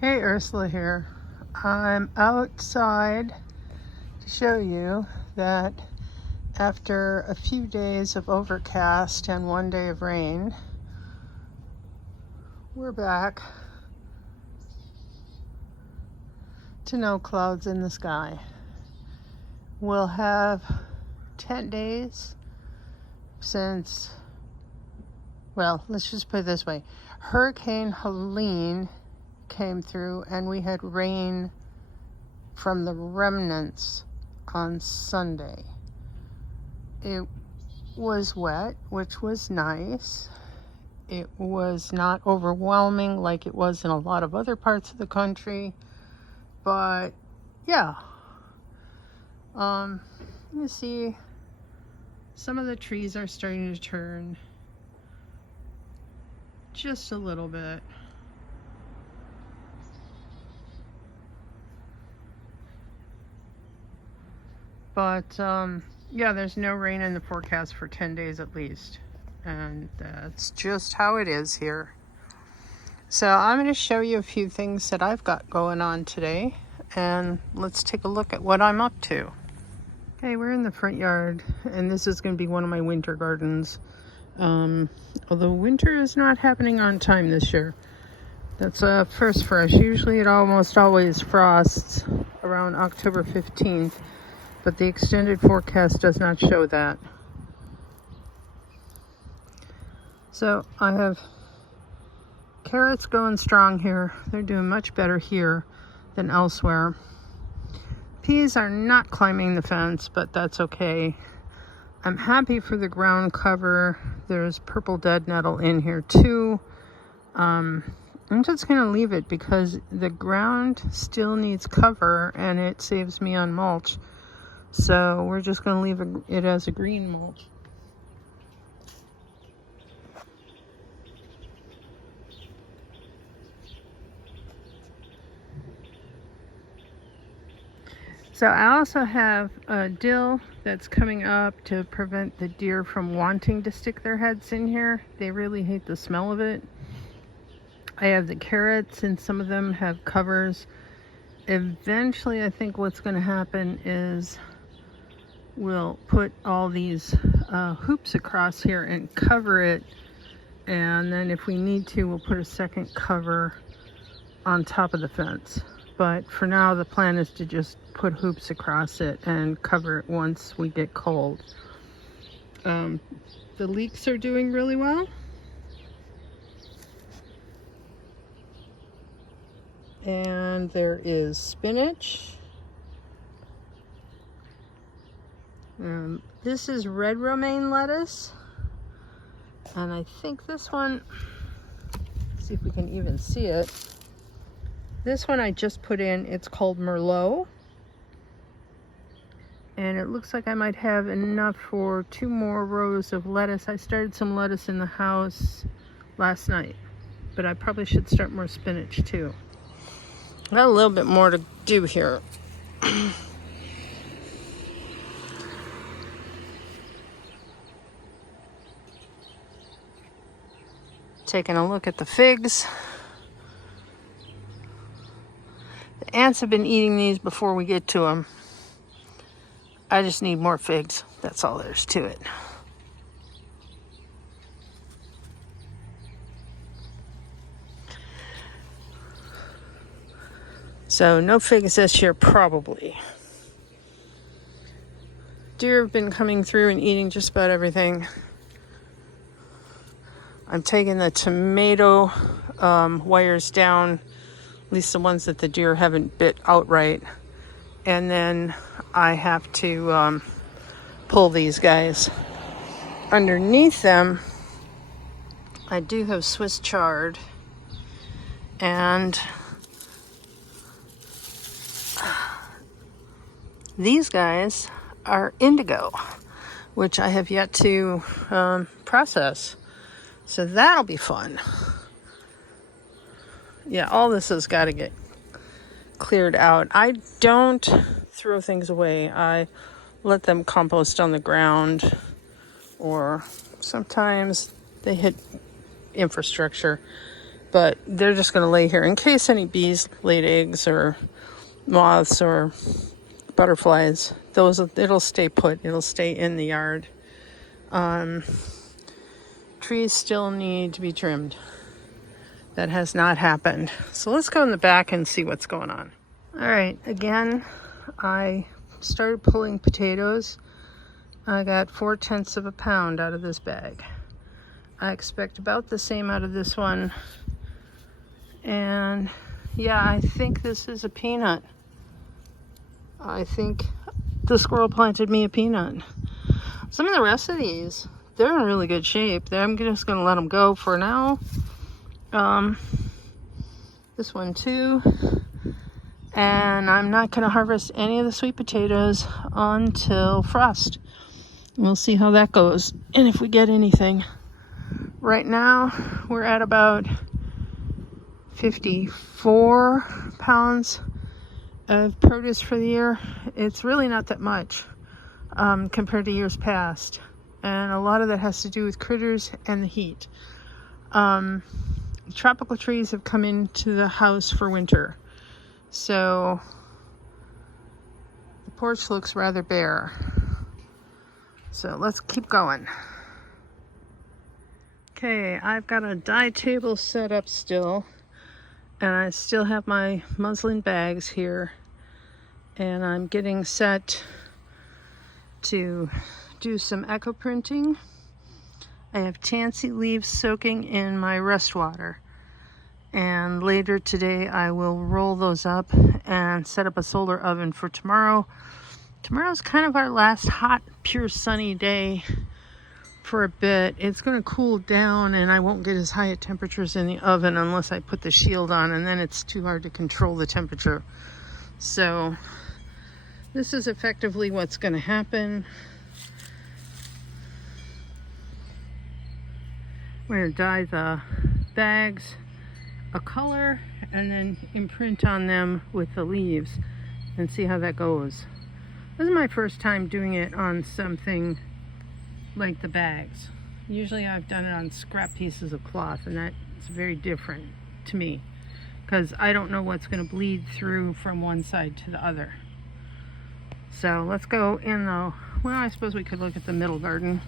Hey, Ursula here. I'm outside to show you that after a few days of overcast and one day of rain, we're back to no clouds in the sky. We'll have 10 days since, well, let's just put it this way. Hurricane Helene came through and we had rain from the remnants on Sunday. It was wet, which was nice. It was not overwhelming like it was in a lot of other parts of the country, but yeah. You see some of the trees are starting to turn just a little bit. But yeah, there's no rain in the forecast for 10 days at least. And that's just how it is here. So I'm going to show you a few things that I've got going on today. And let's take a look at what I'm up to. Okay, we're in the front yard. And this is going to be one of my winter gardens. Although winter is not happening on time this year. That's a first for us. Usually it almost always frosts around October 15th. But the extended forecast does not show that. So I have carrots going strong here. They're doing much better here than elsewhere. Peas are not climbing the fence, but that's okay. I'm happy for the ground cover. There's purple dead nettle in here too. I'm just going to leave it because the ground still needs cover and it saves me on mulch. So we're just going to leave it as a green mulch. So I also have a dill that's coming up to prevent the deer from wanting to stick their heads in here. They really hate the smell of it. I have the carrots and some of them have covers. Eventually I think what's going to happen is we'll put all these hoops across here and cover it, and then if we need to we'll put a second cover on top of the fence. But for now the plan is to just put hoops across it and cover it once we get cold. The leeks are doing really well. And there is spinach. This is red romaine lettuce, and I think this one, see if we can even see it. This one I just put in, it's called Merlot, and it looks like I might have enough for 2 more rows of lettuce. I started some lettuce in the house last night, but I probably should start more spinach too. Got a little bit more to do here. Taking a look at the figs. The ants have been eating these before we get to them. I just need more figs. That's all there is to it. So no figs this year, probably. Deer have been coming through and eating just about everything. I'm taking the tomato wires down, at least the ones that the deer haven't bit outright. And then I have to pull these guys. Underneath them, I do have Swiss chard. And these guys are indigo, which I have yet to process. So that'll be fun. Yeah, all this has got to get cleared out. I don't throw things away. I let them compost on the ground, or sometimes they hit infrastructure But they're just going to lay here in case any bees laid eggs or moths or butterflies. It'll stay put. It'll stay in the yard. Trees still need to be trimmed. That has not happened. So let's go in the back and see what's going on. All right, again, I started pulling potatoes. I got 4/10 of a pound out of this bag. I expect about the same out of this one. And yeah, I think this is a peanut. I think the squirrel planted me a peanut. Some of the rest of these, they're in really good shape. I'm just gonna let them go for now. This one too. And I'm not gonna harvest any of the sweet potatoes until frost. We'll see how that goes and if we get anything. Right now, we're at about 54 pounds of produce for the year. It's really not that much compared to years past. And a lot of that has to do with critters and the heat. Tropical trees have come into the house for winter. So the porch looks rather bare. So let's keep going. Okay, I've got a dye table set up still. And I still have my muslin bags here. And I'm getting set to do some echo printing. I have tansy leaves soaking in my rest water. And later today I will roll those up and set up a solar oven for tomorrow. Tomorrow's kind of our last hot, pure sunny day for a bit. It's going to cool down and I won't get as high at temperatures in the oven unless I put the shield on, and then it's too hard to control the temperature. So this is effectively what's going to happen. We're going to dye the bags a color and then imprint on them with the leaves and see how that goes. This is my first time doing it on something like the bags. Usually I've done it on scrap pieces of cloth, and that's very different to me because I don't know what's going to bleed through from one side to the other. So let's go in the, well, I suppose we could look at the middle garden.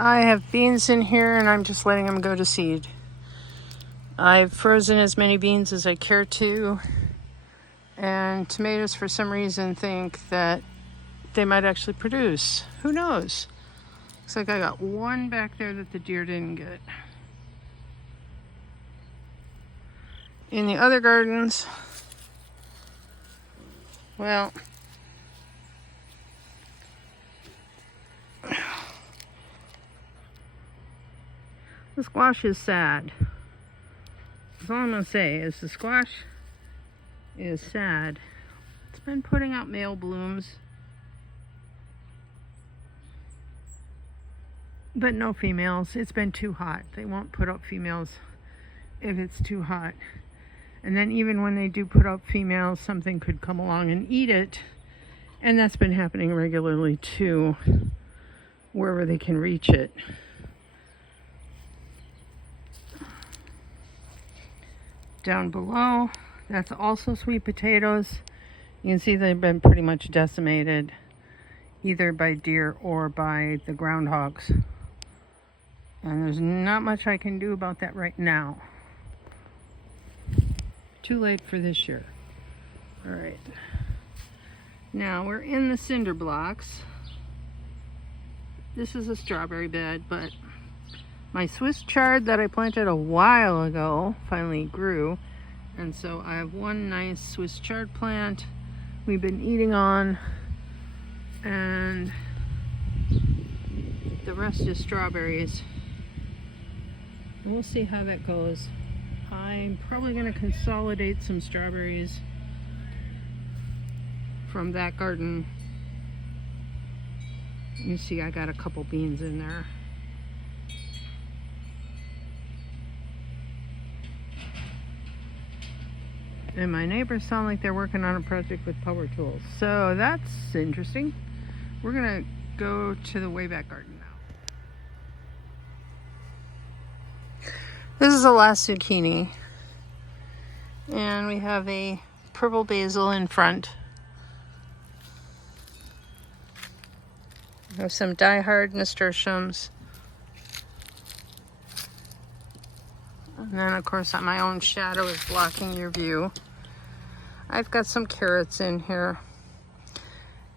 I have beans in here and I'm just letting them go to seed. I've frozen as many beans as I care to, and tomatoes for some reason think that they might actually produce. Who knows? Looks like I got one back there that the deer didn't get. In the other gardens, well, the squash is sad. That's all I'm going to say is the squash is sad. It's been putting out male blooms, but no females. It's been too hot. They won't put up females if it's too hot. And then even when they do put up females, something could come along and eat it. And that's been happening regularly too, wherever they can reach it. Down below, that's also sweet potatoes. You can see they've been pretty much decimated, either by deer or by the groundhogs. And there's not much I can do about that right now. Too late for this year. All right. Now we're in the cinder blocks. This is a strawberry bed, but my Swiss chard that I planted a while ago finally grew. And so I have one nice Swiss chard plant we've been eating on, and the rest is strawberries. And we'll see how that goes. I'm probably going to consolidate some strawberries from that garden. You see I got a couple beans in there. And my neighbors sound like they're working on a project with power tools. So that's interesting. We're gonna go to the way back garden now. This is the last zucchini. And we have a purple basil in front. We have some die-hard nasturtiums. And then of course my own shadow is blocking your view. I've got some carrots in here.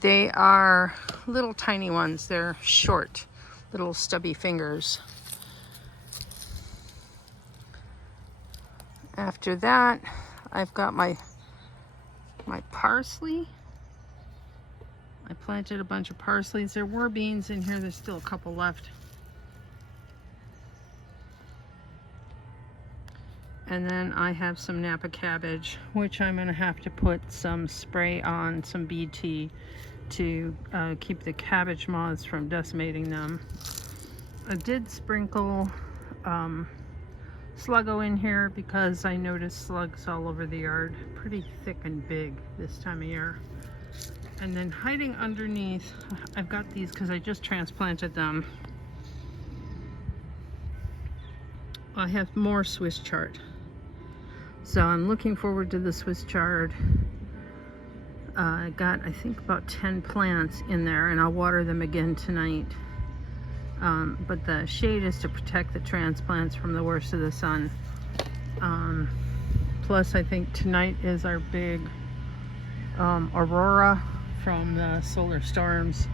They are little tiny ones. They're short, little stubby fingers. After that, I've got my parsley. I planted a bunch of parsleys. There were beans in here. There's still a couple left. And then I have some Napa cabbage, which I'm going to have to put some spray on, some BT, to keep the cabbage moths from decimating them. I did sprinkle Sluggo in here because I noticed slugs all over the yard. Pretty thick and big this time of year. And then hiding underneath, I've got these because I just transplanted them. I have more Swiss chard. So I'm looking forward to the Swiss chard. I got, I think, about 10 plants in there, and I'll water them again tonight. But the shade is to protect the transplants from the worst of the sun. Plus, I think tonight is our big aurora from the solar storms,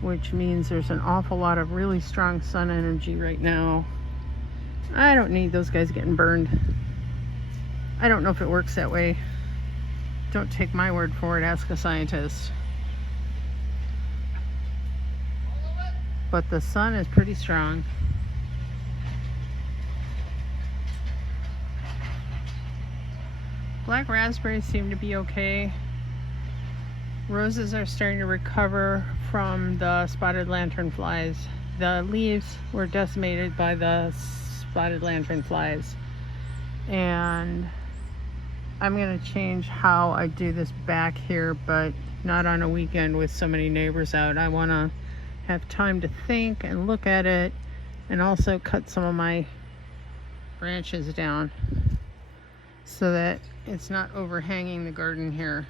which means there's an awful lot of really strong sun energy right now. I don't need those guys getting burned. I don't know if it works that way. Don't take my word for it, ask a scientist. But the sun is pretty strong. Black raspberries seem to be okay. Roses are starting to recover from the spotted lanternflies. The leaves were decimated by the spotted lanternflies. And I'm going to change how I do this back here, but not on a weekend with so many neighbors out. I want to have time to think and look at it, and also cut some of my branches down so that it's not overhanging the garden here.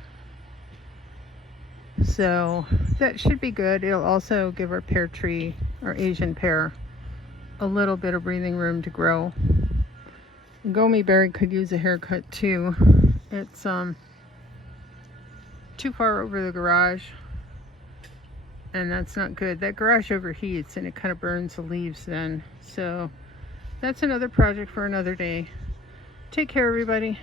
So that should be good. It'll also give our pear tree, our Asian pear, a little bit of breathing room to grow. Gomi berry could use a haircut too. It's too far over the garage, and that's not good. That garage overheats and it kind of burns the leaves then. So that's another project for another day. Take care, everybody.